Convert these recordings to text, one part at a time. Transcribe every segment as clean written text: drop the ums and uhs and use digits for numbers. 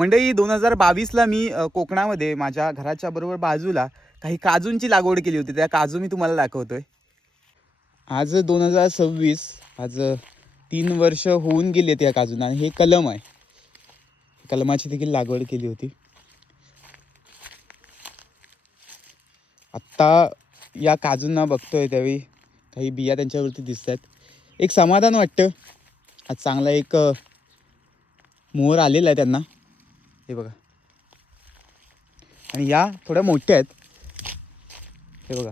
मंडळी 2022ला मी कोकणामध्ये माझ्या घराच्या बरोबर बाजूला काही काजूंची लागवड केली होती. त्या काजू मी तुम्हाला दाखवतोय. आज 2026, आज 3 वर्ष होऊन गेली आहेत या काजूंना. आणि हे कलम आहे, कलमाची देखील लागवड केली होती. आत्ता या काजूंना बघतोय त्यावेळी काही बिया त्यांच्यावरती दिसत आहेत. एक समाधान वाटतं. आज चांगला एक मोहर आलेला आहे त्यांना, हे बघा. आणि या थोड्या मोठ्या आहेत, हे बघा.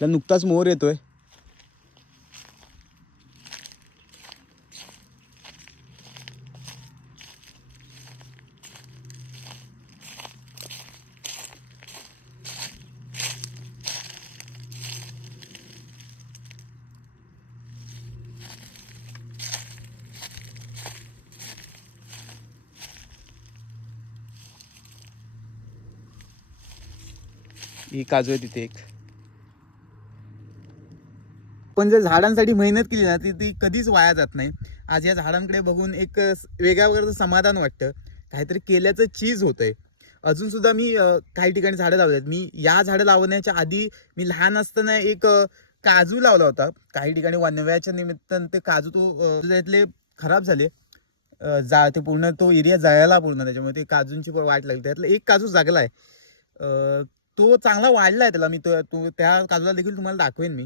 त्याला नुकताच मोहर येतोय. ही काजू आहे तिथे एक. पण जर झाडांसाठी मेहनत केली ना ती कधीच वाया जात नाही. आज या झाडांकडे बघून एक वेगळ्या प्रकारचं समाधान वाटतं. काहीतरी केल्याचं चीज होतंय. अजून सुद्धा मी काही ठिकाणी झाडं लावलेत. मी या झाडं लावण्याच्या आधी मी लहान असताना एक काजू लावला होता. काही ठिकाणी वनव्याच्या निमित्तानं ते काजू त्यातले खराब झाले. ते पूर्ण तो एरिया जळाला पूर्ण. त्याच्यामुळे ते काजूंची वाट लागली. त्यातलं एक काजू जगला आहे. तो चांगला वाढला आहे त्याला. मी त्या काजूला देखील तुम्हाला दाखवेन मी.